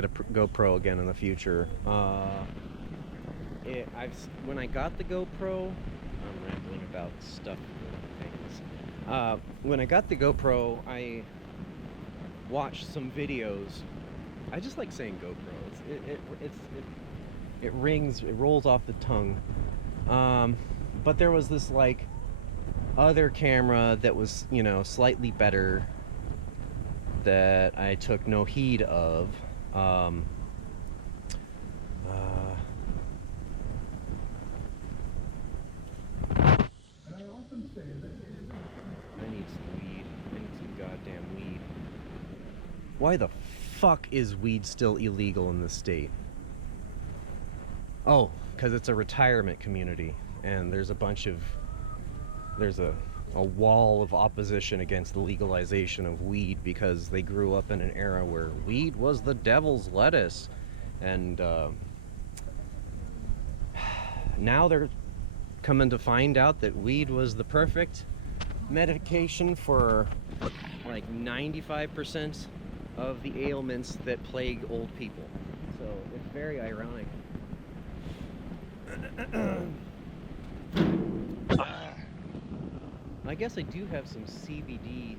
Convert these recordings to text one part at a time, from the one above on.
get a GoPro again in the future. When I got the GoPro, I'm rambling about stuff and things. When I got the GoPro, I watched some videos. I just like saying GoPro. It rings, it rolls off the tongue. But there was this like other camera that was, slightly better that I took no heed of. Uh, I need some weed. I need some goddamn weed. Why the fuck is weed still illegal in this state? Oh, because it's a retirement community, and there's a wall of opposition against the legalization of weed because they grew up in an era where weed was the devil's lettuce, and now they're coming to find out that weed was the perfect medication for like 95% of the ailments that plague old people. So it's very ironic. I guess I do have some CBD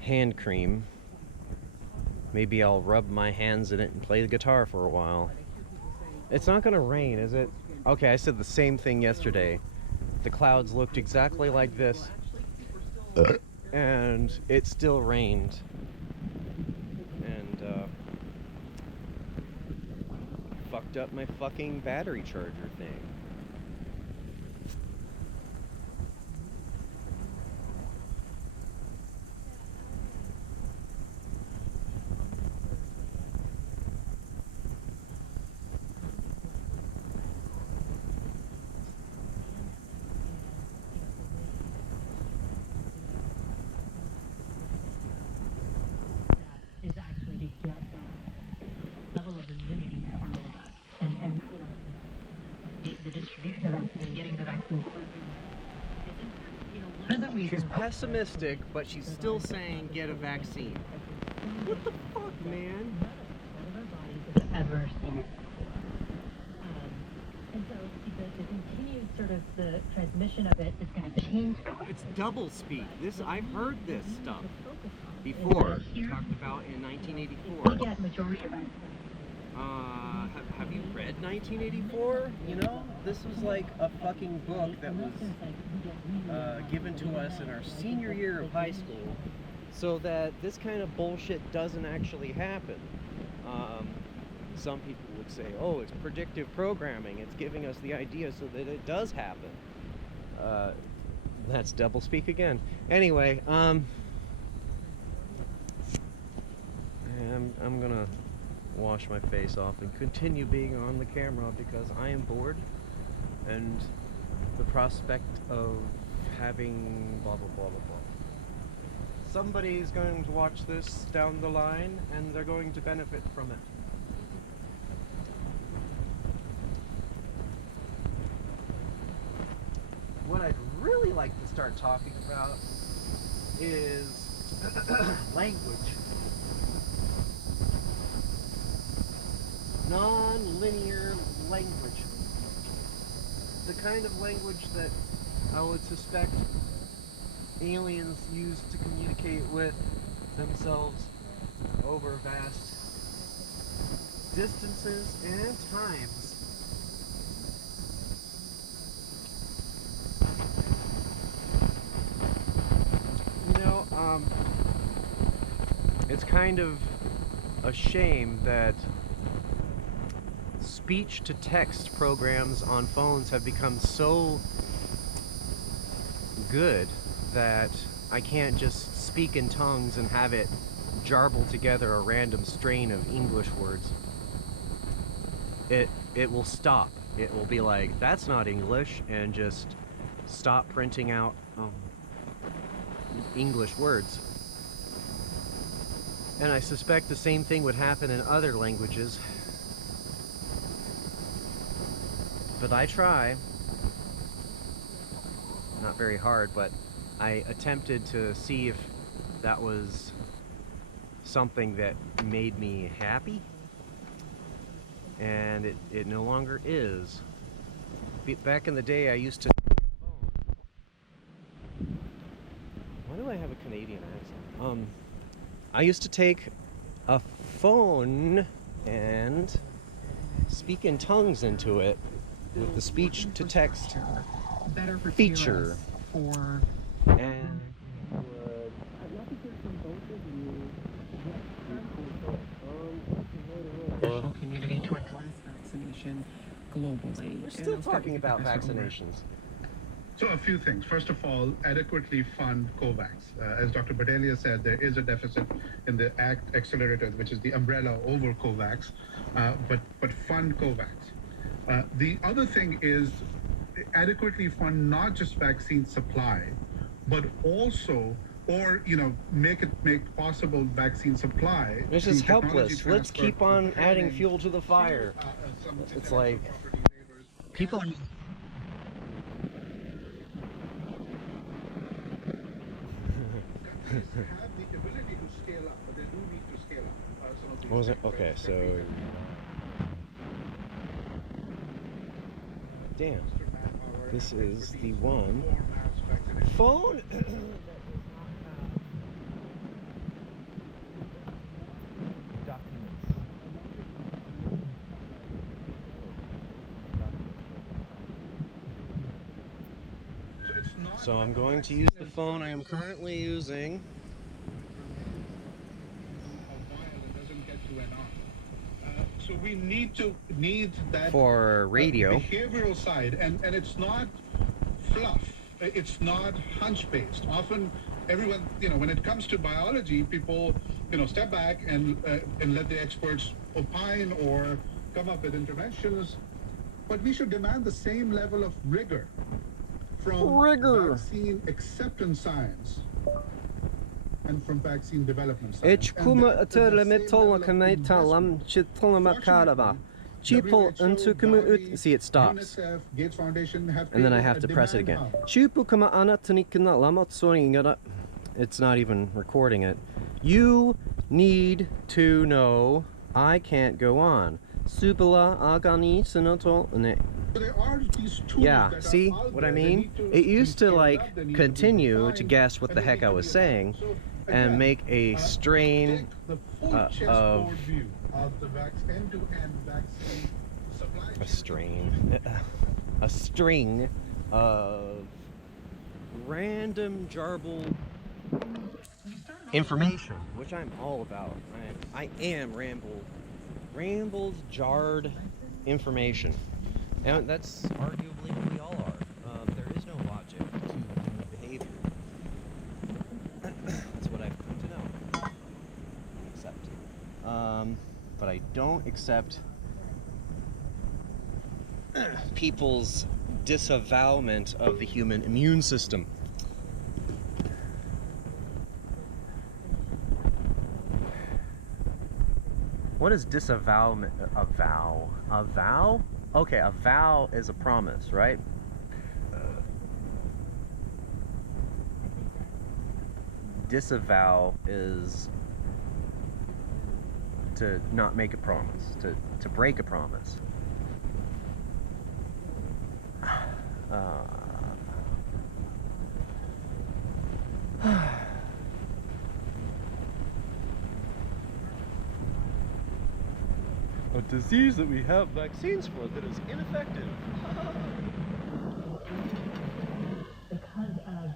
hand cream. Maybe I'll rub my hands in it and play the guitar for a while. It's not gonna rain, is it? Okay, I said the same thing yesterday. The clouds looked exactly like this, and it still rained. And fucked up my fucking battery charger thing. Is actually to get that level of immunity for all of us, and the distribution of vaccine and getting the vaccine. One of the reasons She's pessimistic, but she's still saying get a vaccine. What the fuck, man? none of our bodies has ever seen it. And so the continued sort of the transmission of it is going to change. It's double speak. I've heard this stuff before. Talked about in 1984. We get majority of it. Have you read 1984? This was like a fucking book that was given to us in our senior year of high school, so that this kind of bullshit doesn't actually happen. Some people would say, oh, it's predictive programming. It's giving us the idea so that it does happen. That's doublespeak again. Anyway, I'm gonna wash my face off and continue being on the camera because I am bored, and the prospect of having blah blah blah blah blah. Somebody's going to watch this down the line and they're going to benefit from it. What I'd really like to start talking about is language. Non-linear language. The kind of language that I would suspect aliens use to communicate with themselves over vast distances and times. It's kind of a shame that speech-to-text programs on phones have become so good that I can't just speak in tongues and have it jarble together a random strain of English words. It will stop. It will be like, that's not English, and just stop printing out English words. And I suspect the same thing would happen in other languages. But I try. Not very hard, but I attempted to see if that was something that made me happy, and it no longer is. Back in the day, I used to. Why do I have a Canadian accent? I used to take a phone and speak in tongues into it with the speech to text better for feature. Or And would. I'd love to hear from both of you. national community to address vaccination globally. We're still talking about vaccinations. So a few things. First of all, adequately fund COVAX. As Dr. Badelia said, there is a deficit in the ACT accelerators, which is the umbrella over COVAX, but fund COVAX. The other thing is adequately fund not just vaccine supply, but also, or make possible vaccine supply. This is helpless. Let's keep on adding fuel to the fire. It's like People are have the ability to scale up, but they do need to scale up. Some of these what was it? things, Okay, right? so damn. Manpower, This is the expertise one. for mass vaccination. Phone. So it's not So I'm going to use the phone I am currently using a while it doesn't get to an arm. So we need that for radio. behavioral side, and it's not fluff. It's not hunch based. Often, everyone, when it comes to biology, people, step back and let the experts opine or come up with interventions. But we should demand the same level of rigor from vaccine acceptance science and from vaccine development science. See, it stops. UNICEF, Gates Foundation have And then I created have a to press it demand again. hub. It's not even recording it. You need to know I can't go on. Subala agani sinato. There are these tools Yeah, that are see out what I there. They mean? need to It used be to scaled like up, they need to be continue to refined, guess what and the they heck need I to was be saying adapted. So, and again, make a strain take the full of chessboard view of the end-to-end vaccine supply chain. a string of random jarbled information, which I'm all about. I am rambled, jarred information, and that's arguably what we all are. There is no logic to human behavior. That's what I've come to know. But I don't accept people's disavowment of the human immune system. What is disavowment? A vow? A vow? Okay, a vow is a promise, right? Disavow is to not make a promise, to break a promise. A disease that we have vaccines for that is ineffective. Because of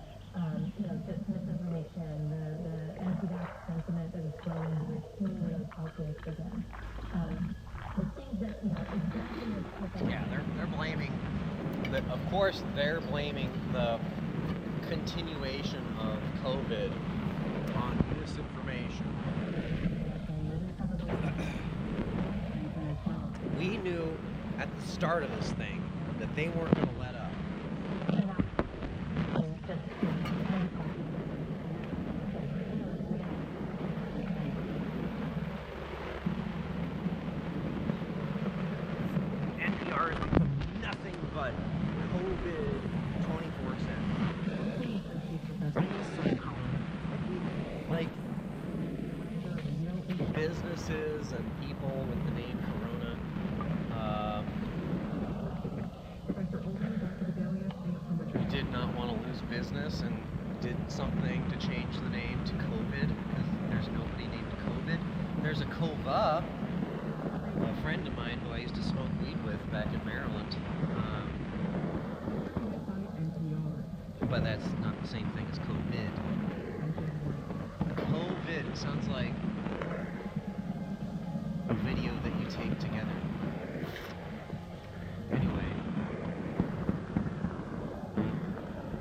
this misinformation, the anti-vax sentiment that is growing, we're seeing those outbreaks again. The things that exactly as Yeah, they're blaming. Of course, they're blaming the continuation of COVID on misinformation. We knew at the start of this thing that they weren't going to let up. NPR has become nothing but COVID 24/7. Like, businesses and people with the name Corona. Who did not want to lose business and did something to change the name to COVID because there's nobody named COVID. There's a Cova, a friend of mine who I used to smoke weed with back in Maryland. But that's not the same thing as COVID. COVID sounds like a video that you take together. Anyway,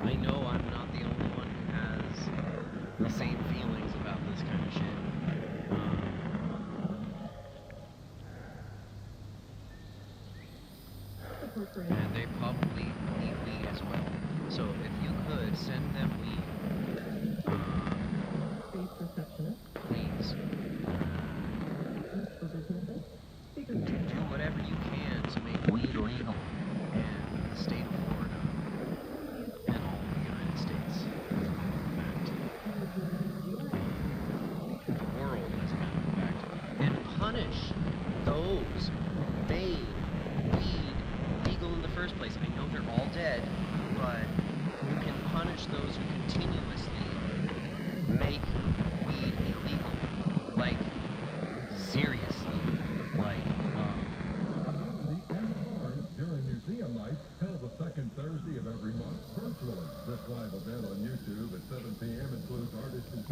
I know I'm not the only one who has the same feelings about this kind of shit. And they probably need weed as well. So if you could send them weed, please. Do whatever you can to make weed legal in the state of Florida and all of the United States, as a matter of fact. The world, as a matter of fact. And punish those who made weed legal in the first place. I know they're all dead, but you can punish those who continuously make weed illegal. Like, seriously. Like, During Museum Night, held the second Thursday of every month virtually. This live event on YouTube at 7 p.m. includes artists and